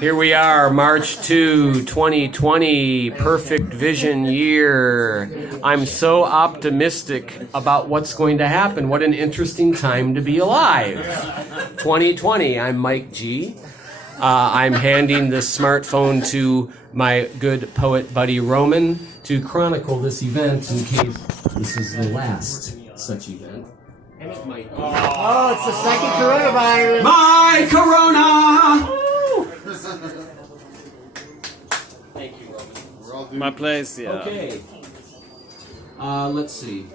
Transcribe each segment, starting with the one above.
Here we are, March 2, 2020, perfect vision year. I'm so optimistic about what's going to happen. What an interesting time to be alive. 2020, I'm Mike G. I'm handing this smartphone to my good poet buddy Roman to chronicle this event in case this is the last such event. And it might be. Oh, it's the second coronavirus. My corona! Thank you, Roman. My place, yeah. Okay. Let's see.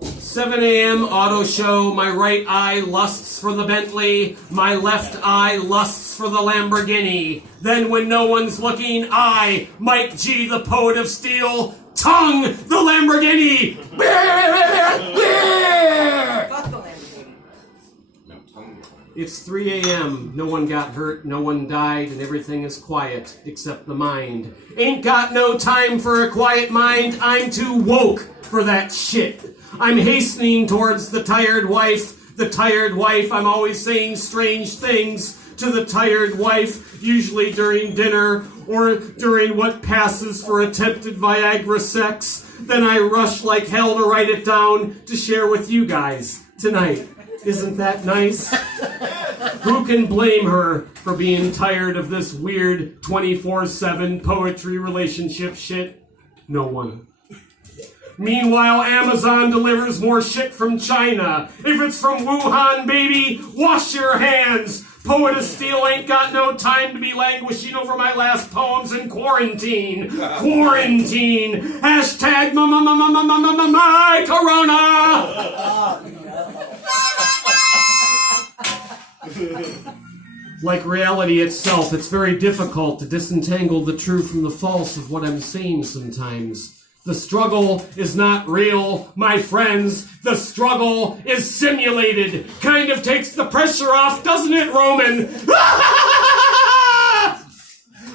7 a.m. auto show. My right eye lusts for the Bentley. My left eye lusts for the Lamborghini. Then when no one's looking, I, Mike G, the poet of steel, tongue the Lamborghini. It's 3 a.m. No one got hurt, no one died, and everything is quiet except the mind. Ain't got no time for a quiet mind. I'm too woke for that shit. I'm hastening towards the tired wife. The tired wife, I'm always saying strange things to the tired wife, usually during dinner or during what passes for attempted Viagra sex. Then I rush like hell to write it down to share with you guys tonight. Isn't that nice? Who can blame her for being tired of this weird 24/7 poetry relationship shit? No one. Meanwhile, Amazon delivers more shit from China. If it's from Wuhan, baby, wash your hands. Poet of Steel ain't got no time to be languishing over my last poems in quarantine. Quarantine. Hashtag my corona. Like reality itself, it's very difficult to disentangle the true from the false of what I'm saying sometimes. The struggle is not real, my friends. The struggle is simulated. Kind of takes the pressure off, doesn't it, Roman?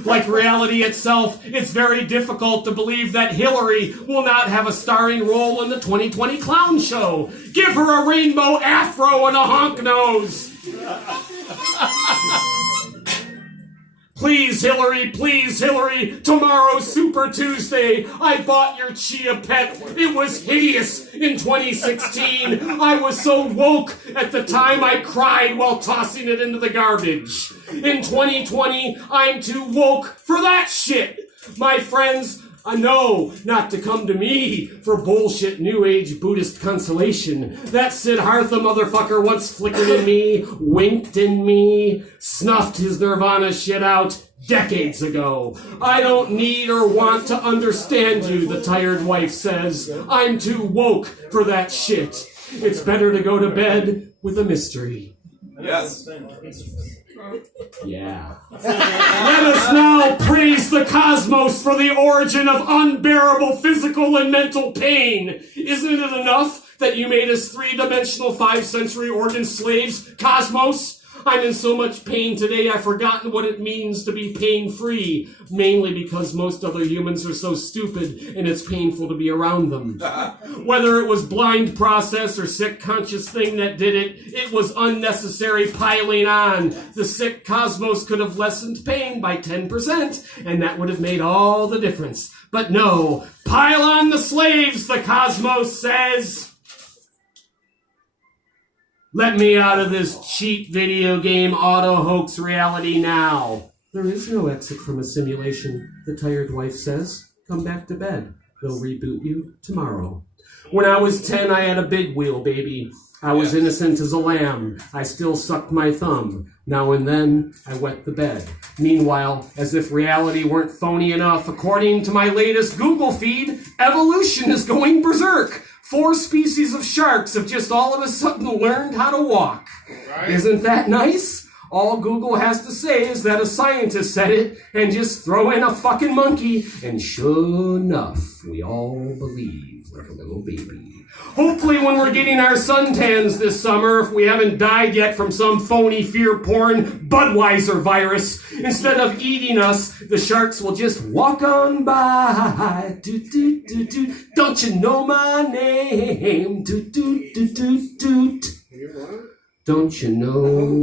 Like reality itself, it's very difficult to believe that Hillary will not have a starring role in the 2020 clown show. Give her a rainbow afro and a honk nose. Please, Hillary, tomorrow's Super Tuesday. I bought your Chia Pet. It was hideous in 2016. I was so woke at the time I cried while tossing it into the garbage. In 2020, I'm too woke for that shit. My friends, I know not to come to me for bullshit New Age Buddhist consolation. That Siddhartha motherfucker once flickered in me, winked in me, snuffed his nirvana shit out decades ago. I don't need or want to understand you, the tired wife says. I'm too woke for that shit. It's better to go to bed with a mystery. Yes. Yeah. Let us now praise the cosmos for the origin of unbearable physical and mental pain. Isn't it enough that you made us three-dimensional 5th-century organ slaves, cosmos? I'm in so much pain today, I've forgotten what it means to be pain-free, mainly because most other humans are so stupid and it's painful to be around them. Whether it was blind process or sick conscious thing that did it, it was unnecessary piling on. The sick cosmos could have lessened pain by 10%, and that would have made all the difference. But no, pile on the slaves, the cosmos says. Let me out of this cheap video game auto hoax reality now. There is no exit from a simulation, the tired wife says. Come back to bed. They'll reboot you tomorrow. When I was 10, I had a big wheel, baby. I was innocent as a lamb. I still sucked my thumb. Now and then, I wet the bed. Meanwhile, as if reality weren't phony enough, according to my latest Google feed, evolution is going berserk. 4 species of sharks have just all of a sudden learned how to walk. Right. Isn't that nice? All Google has to say is that a scientist said it, and just throw in a fucking monkey, and sure enough, we all believe like a little baby. Hopefully when we're getting our suntans this summer, if we haven't died yet from some phony fear porn Budweiser virus, instead of eating us, the sharks will just walk on by. Doot, doot, doot, doot. Don't you know my name? Doot, doot, doot, doot, doot. Don't you know,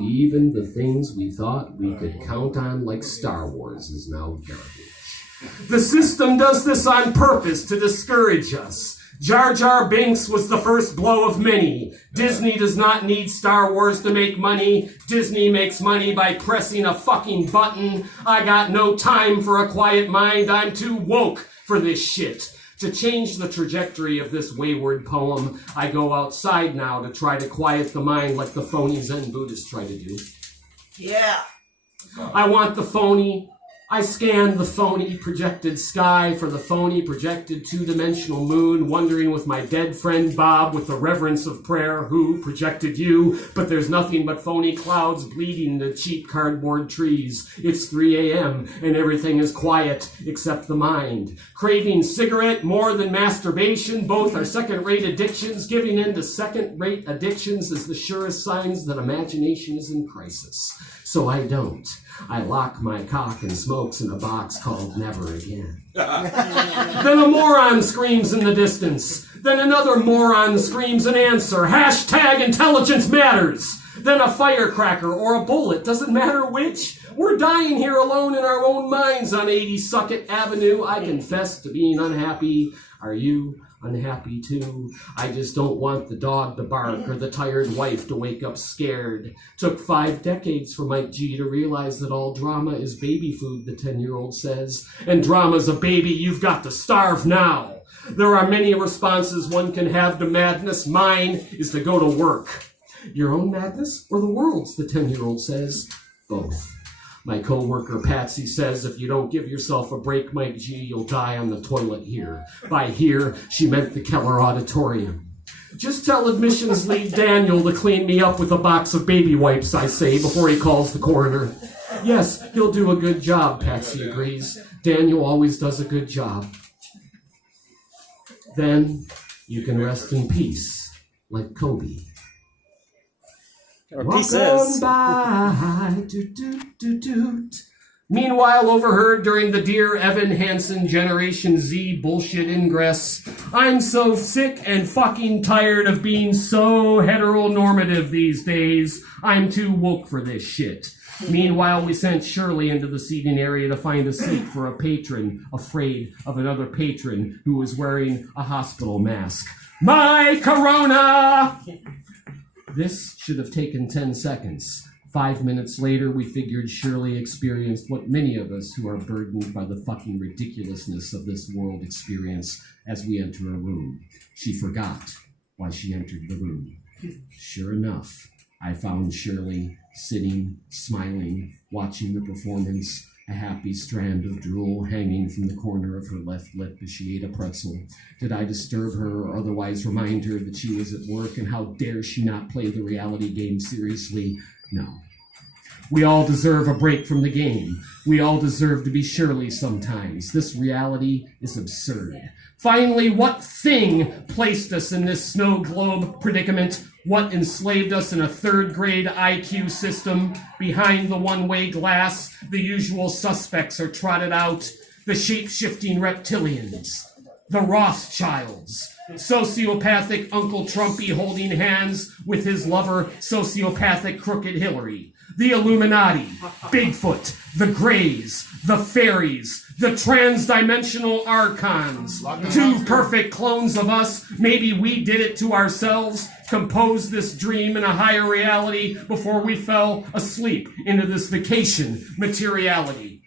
even the things we thought we could count on, like Star Wars, is now garbage. The system does this on purpose to discourage us. Jar Jar Binks was the first blow of many. Disney does not need Star Wars to make money. Disney makes money by pressing a fucking button. I got no time for a quiet mind. I'm too woke for this shit. To change the trajectory of this wayward poem, I go outside now to try to quiet the mind like the phony Zen Buddhists try to do. Yeah. I want the phony. I scan the phony projected sky for the phony projected two-dimensional moon, wondering with my dead friend Bob with the reverence of prayer who projected you, but there's nothing but phony clouds bleeding the cheap cardboard trees. It's 3 a.m. and everything is quiet except the mind. Craving cigarette more than masturbation, both are second-rate addictions. Giving in to second-rate addictions is the surest signs that imagination is in crisis. So I don't. I lock my cock and smokes in a box called Never Again. Then a moron screams in the distance. Then another moron screams an answer. Hashtag intelligence matters. Then a firecracker or a bullet, doesn't matter which. We're dying here alone in our own minds on 80 Suckett Avenue. I confess to being unhappy. Are you unhappy too? I just don't want the dog to bark or the tired wife to wake up scared. Took 5 decades for Mike G to realize that all drama is baby food, the 10-year-old says. And drama's a baby, you've got to starve now. There are many responses one can have to madness. Mine is to go to work. Your own madness or the world's, the 10-year-old says. Both. My co-worker Patsy says if you don't give yourself a break, Mike G, you'll die on the toilet here. By here, she meant the Keller Auditorium. Just tell admissions lead Daniel to clean me up with a box of baby wipes, I say, before he calls the coroner. Yes, he'll do a good job, Patsy agrees. Daniel always does a good job. Then you can rest in peace, like Kobe. Or Walk pieces. on by, doot, doot, doot, doot. Meanwhile, overheard during the Dear Evan Hansen Generation Z bullshit ingress, I'm so sick and fucking tired of being so heteronormative these days. I'm too woke for this shit. Meanwhile, we sent Shirley into the seating area to find a seat for a patron, afraid of another patron who was wearing a hospital mask. My corona! This should have taken 10 seconds. 5 minutes later, we figured Shirley experienced what many of us who are burdened by the fucking ridiculousness of this world experience as we enter a room. She forgot why she entered the room. Sure enough, I found Shirley sitting, smiling, watching the performance, a happy strand of drool hanging from the corner of her left lip as she ate a pretzel. Did I disturb her or otherwise remind her that she was at work, and how dare she not play the reality game seriously? No. We all deserve a break from the game. We all deserve to be Shirley sometimes. This reality is absurd. Finally, what thing placed us in this snow globe predicament? What enslaved us in a third-grade IQ system? Behind the one-way glass, the usual suspects are trotted out. The shape-shifting reptilians. The Rothschilds. Sociopathic Uncle Trumpy holding hands with his lover, sociopathic Crooked Hillary. The Illuminati, Bigfoot, the Greys, the Fairies, the trans-dimensional Archons. 2 perfect clones of us. Maybe we did it to ourselves, composed this dream in a higher reality before we fell asleep into this vacation materiality.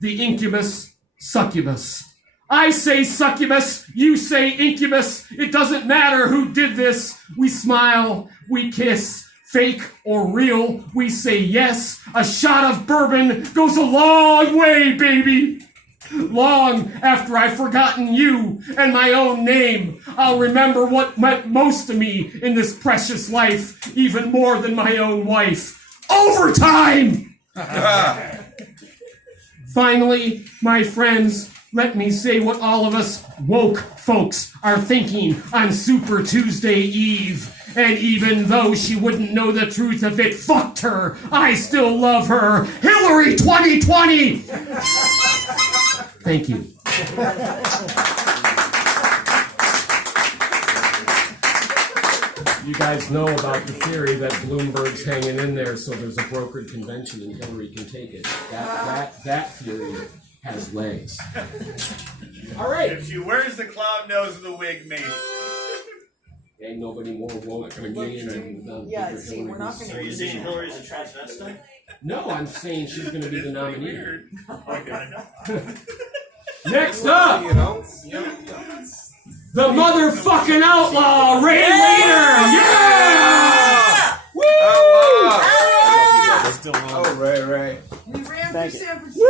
The incubus, succubus. I say succubus, you say incubus. It doesn't matter who did this. We smile, we kiss. Fake or real, we say yes. A shot of bourbon goes a long way, baby. Long after I've forgotten you and my own name, I'll remember what meant most to me in this precious life, even more than my own wife. Overtime! Finally, my friends, let me say what all of us woke folks are thinking on Super Tuesday Eve. And even though she wouldn't know the truth of it, fucked her, I still love her. Hillary 2020! Thank you. You guys know about the theory that Bloomberg's hanging in there, so there's a brokered convention and Hillary can take it. That theory has legs. All right. If she wears the clown nose and the wig, maybe. Ain't nobody more woke than me and Yeah, see, we're not So gonna. you're saying Hillary's a transvestite? No, I'm saying she's going to be the nominee. Weird. Okay. Next up, You know? the motherfucking outlaw, Ray Leader! Yeah! Woo! Oh, Still on. wow. Oh, right. We ran Thank for you. San Francisco.